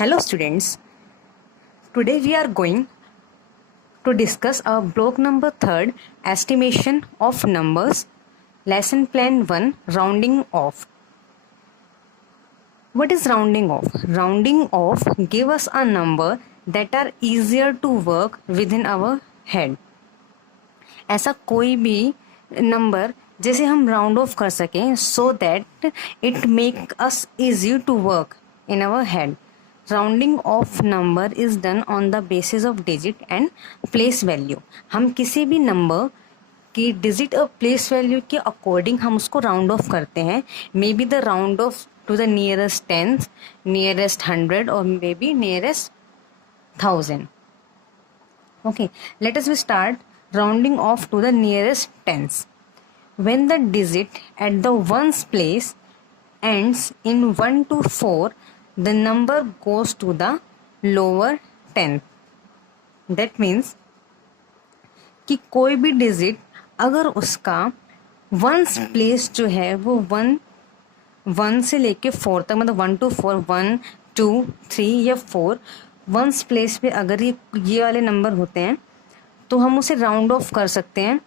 Hello students, today we are going to discuss our block number 3rd estimation of numbers, lesson plan 1 rounding off. What is rounding off? Rounding off give us a number that are easier to work within our head. ऐसा कोई भी number जैसे हम round off कर सकें so that it make us easy to work in our head. Rounding off number is done on the basis of digit and place value. हम किसी भी नंबर की डिजिट और प्लेस वैल्यू के अकॉर्डिंग हम उसको राउंड ऑफ करते हैं. May be the round off to the nearest tenth, nearest 100 और may be nearest 1000. Okay, let us start rounding off to the nearest tens. When the digit at the ones place ends in 1 to 4, the number goes to the lower tenth. That means कि कोई भी digit अगर उसका ones place जो है वो 1 से लेके 4 तक, मतलब 1 to 4, 1, 2, 3 या 4 वंस प्लेस पे अगर ये वाले नंबर होते हैं तो हम उसे राउंड ऑफ कर सकते हैं.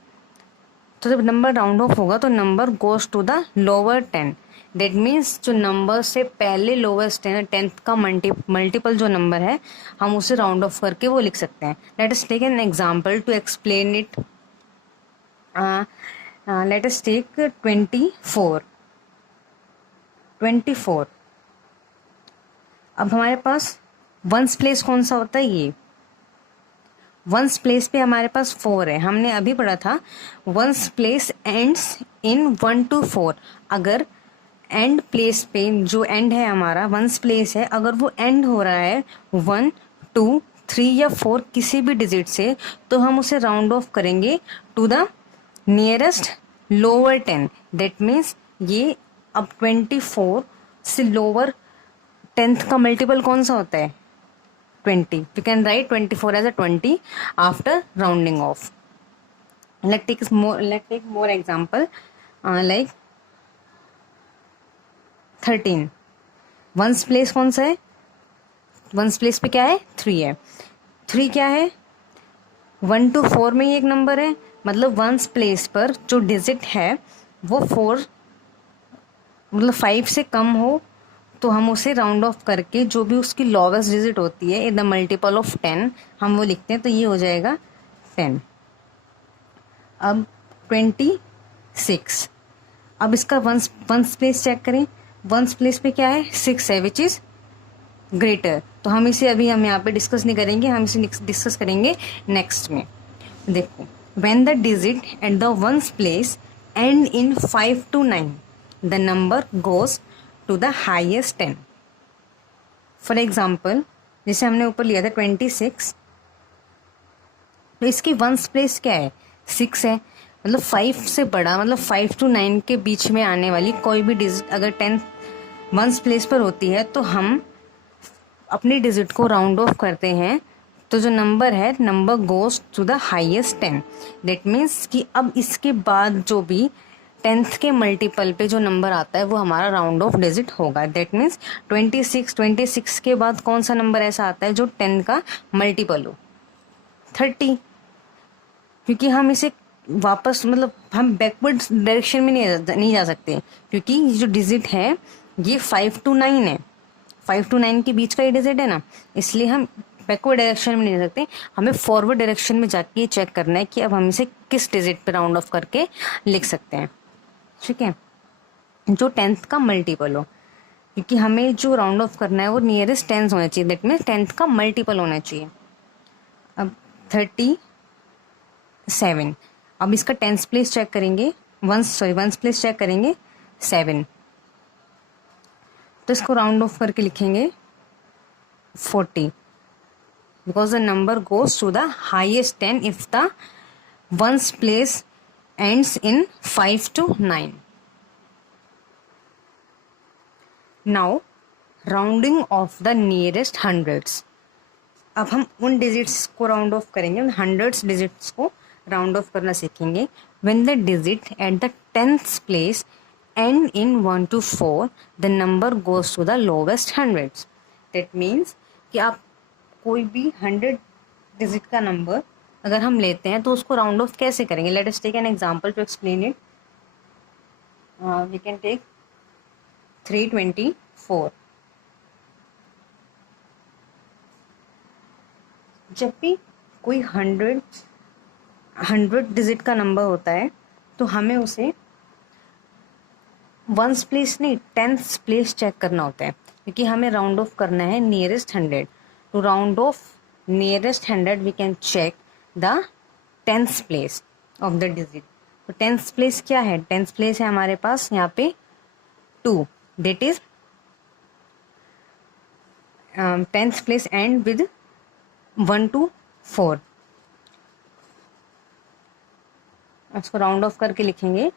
तो जब नंबर राउंड ऑफ होगा तो number goes to the lower 10. That means जो नंबर से पहले लोवेस्ट टेंथ का मल्टीपल जो नंबर है हम उसे राउंड ऑफ करके वो लिख सकते हैं. Let us take an example to explain it. Let us take 24. अब हमारे पास वंस प्लेस कौन सा होता है? ये वंस प्लेस पे हमारे पास 4 है. हमने अभी पढ़ा था ones place ends in 1 to 4. अगर एंड प्लेस पे जो एंड है हमारा वंस प्लेस है, अगर वो एंड हो रहा है 1, 2, 3 या 4 किसी भी डिजिट से तो हम उसे राउंड ऑफ करेंगे to the nearest lower 10. That means ये अब 24 से लोअर 10th का मल्टीपल कौन सा होता है? 20. We can write 24 as a 20 after rounding off. Let's take more example like 13. Ones place कौन सा है? वंस प्लेस पे क्या है? 3 है. 3 क्या है? 1 to 4 में ही एक नंबर है, मतलब वंस प्लेस पर जो डिजिट है वो 4 मतलब 5 से कम हो तो हम उसे राउंड ऑफ करके जो भी उसकी लोवेस्ट डिजिट होती है इन द मल्टीपल ऑफ 10 हम वो लिखते हैं, तो ये हो जाएगा 10. अब 26. अब इसका वंस प्लेस चेक करें. वंस प्लेस पे क्या है? 6 है विच इज ग्रेटर. तो हम इसे अभी हम यहाँ पे डिस्कस नहीं करेंगे, हम इसे डिस्कस करेंगे नेक्स्ट में. देखो, when the digit at the ones place and in 5 to 9 the number goes to the highest 10. For example जैसे हमने ऊपर लिया था 26, तो इसकी वंस प्लेस क्या है? 6 है, मतलब 5 से बड़ा, मतलब 5 to 9 के बीच में आने वाली कोई भी डिजिट अगर 10 वंस प्लेस पर होती है तो हम अपनी डिजिट को राउंड ऑफ करते हैं. तो जो नंबर है number goes to the highest 10. That means कि अब इसके बाद जो भी 10th के मल्टीपल पे जो नंबर आता है वो हमारा राउंड ऑफ डिजिट होगा. दैट मीन्स 26 के बाद कौन सा नंबर ऐसा आता है जो 10 का मल्टीपल हो? 30. क्योंकि हम इसे वापस मतलब हम बैकवर्ड डायरेक्शन में नहीं जा सकते, क्योंकि ये जो डिजिट है ये 5 to 9 है. 5 to 9 के बीच का ये डिजिट है ना, इसलिए हम बैकवर्ड डायरेक्शन में नहीं जा सकते. हमें फॉरवर्ड डायरेक्शन में जाके ये चेक करना है कि अब हम इसे किस डिजिट पे राउंड ऑफ करके लिख सकते हैं. ठीक है, जो 10th का मल्टीपल हो, क्योंकि हमें जो राउंड ऑफ करना है वो नियरेस्ट 10 होना चाहिए. दैट मीन्स 10th का मल्टीपल होना चाहिए. अब 37. अब इसका 10th प्लेस चेक करेंगे, वंस प्लेस चेक करेंगे 7. तो इसको राउंड ऑफ करके लिखेंगे 40 because the number goes to the highest 10 if the ones place ends in 5 to 9. Now rounding off the nearest hundreds. अब हम उन डिजिट्स को राउंड ऑफ करेंगे, उन हंड्रेड्स डिजिट्स को राउंड ऑफ करना सीखेंगे. When the digit at the 10th place end in 1 to 4, the number goes to the lowest hundreds. That means कि आप कोई भी 100 डिजिट का नंबर अगर हम लेते हैं तो उसको राउंड ऑफ कैसे करेंगे. Let us take an example to explain it. We can take 324. जब भी कोई 100 डिजिट का नंबर होता है तो हमें उसे वंस प्लेस नहीं 10th प्लेस चेक करना होता है, क्योंकि हमें राउंड ऑफ करना है nearest 100. To round off nearest 100 we can check the 10th place of the digit. तो 10th प्लेस क्या है? 10th प्लेस है हमारे पास यहाँ पे 2, that is 10th place and with 1 to 4. इसको राउंड ऑफ करके लिखेंगे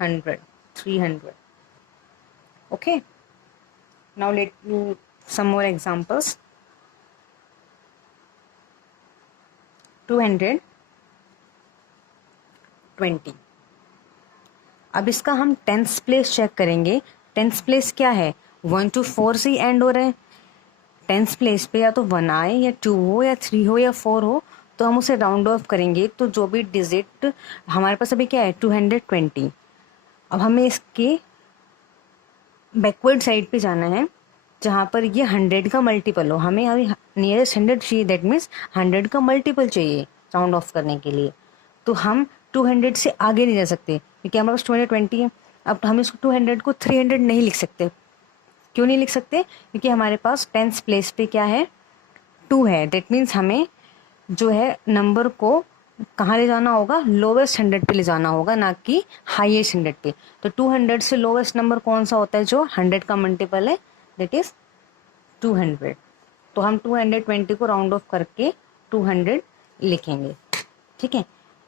100, 300. Okay, now let me some more examples. 220. अब इसका हम 10th प्लेस चेक करेंगे. 10th प्लेस क्या है? 1 to 4 से ही एंड हो रहा है. 10th प्लेस पे या तो 1 आए या 2 हो या 3 हो या 4 हो, तो हम उसे राउंड ऑफ करेंगे. तो जो भी डिजिट हमारे पास अभी क्या है 220. अब हमें इसके बैकवर्ड साइड पे जाना है जहाँ पर ये 100 का मल्टीपल हो. हमें अभी नियरेस्ट 100 चाहिए, दैट मीन्स 100 का मल्टीपल चाहिए राउंड ऑफ करने के लिए. तो हम 200 से आगे नहीं जा सकते क्योंकि हमारे पास 220 है. अब हम इसको 200 को 300 नहीं लिख सकते. क्यों नहीं लिख सकते? क्योंकि हमारे पास 10th प्लेस पे क्या है 2 है. दैट मीन्स हमें जो है नंबर को कहाँ ले जाना होगा? लोवेस्ट 100 पे ले जाना होगा, ना कि हाईएस्ट 100 पे. तो 200 से लोवेस्ट नंबर कौन सा होता है जो 100 का मल्टीपल है? That is 200. तो हम 220 को राउंड ऑफ करके 200 लिखेंगे. ठीक है.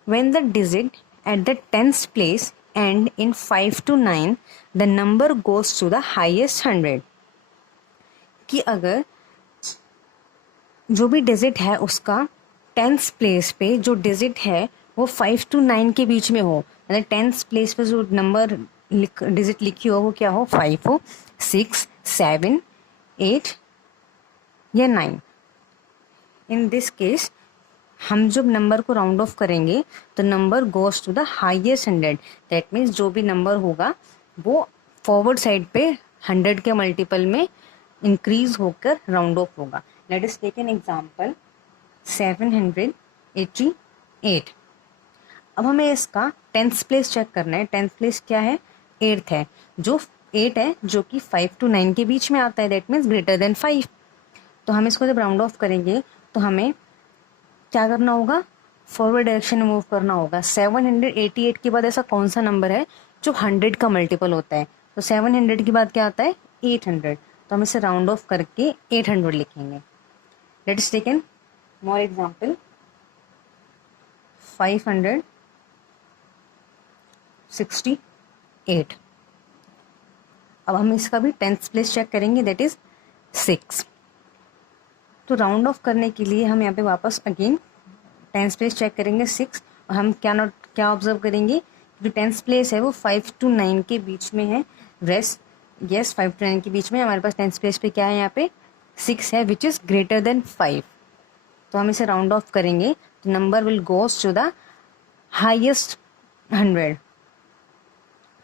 When the digit at the 10th place and in 5 to 9 the number goes to the highest 100. कि अगर जो भी डिजिट है उसका 10th प्लेस पे जो डिजिट है वो 5 to 9 के बीच में हो, मतलब 10th प्लेस पे जो नंबर डिजिट लिखी हो वो क्या हो? 5 हो, 6, 7, 8 या 9. इन दिस केस हम जब नंबर को राउंड ऑफ करेंगे तो number goes to the highest 100. That means जो भी नंबर होगा वो फॉरवर्ड साइड पे 100 के मल्टीपल में इंक्रीज होकर राउंड ऑफ होगा. Let us take an example 788. अब हमें इसका 10th प्लेस चेक करना है. 10th प्लेस क्या है? 8th है. जो 8 है जो कि 5 to 9 के बीच में आता है, दैट मीन्स ग्रेटर देन 5. तो हम इसको जब राउंड ऑफ करेंगे तो हमें क्या करना होगा? फॉरवर्ड डायरेक्शन में मूव करना होगा. 788 के बाद ऐसा कौन सा नंबर है जो 100 का मल्टीपल होता है? तो 700 के बाद क्या आता है? 800. तो हम इसे राउंड ऑफ करके 800 लिखेंगे. Let us take an more example 568. अब हम इसका भी 10th प्लेस चेक करेंगे, दैट इज 6. तो राउंड ऑफ करने के लिए हम यहाँ पे वापस अगेन 10th प्लेस चेक करेंगे 6. और हम क्या ऑब्जर्व करेंगे? जो 10th प्लेस है वो 5 to 9 के बीच में है. रेस्ट यस 5 to 9 के बीच में हमारे पास 10th प्लेस पे क्या है? यहाँ पे 6 है विच इज़ ग्रेटर देन 5. तो हम इसे राउंड ऑफ करेंगे तो number will goes to the highest 100.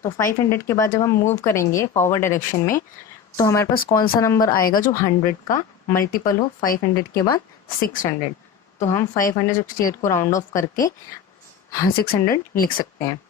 तो 500 के बाद जब हम मूव करेंगे फॉरवर्ड डायरेक्शन में तो हमारे पास कौन सा नंबर आएगा जो 100 का मल्टीपल हो? 500 के बाद 600. तो हम 568 को राउंड ऑफ करके 600 लिख सकते हैं.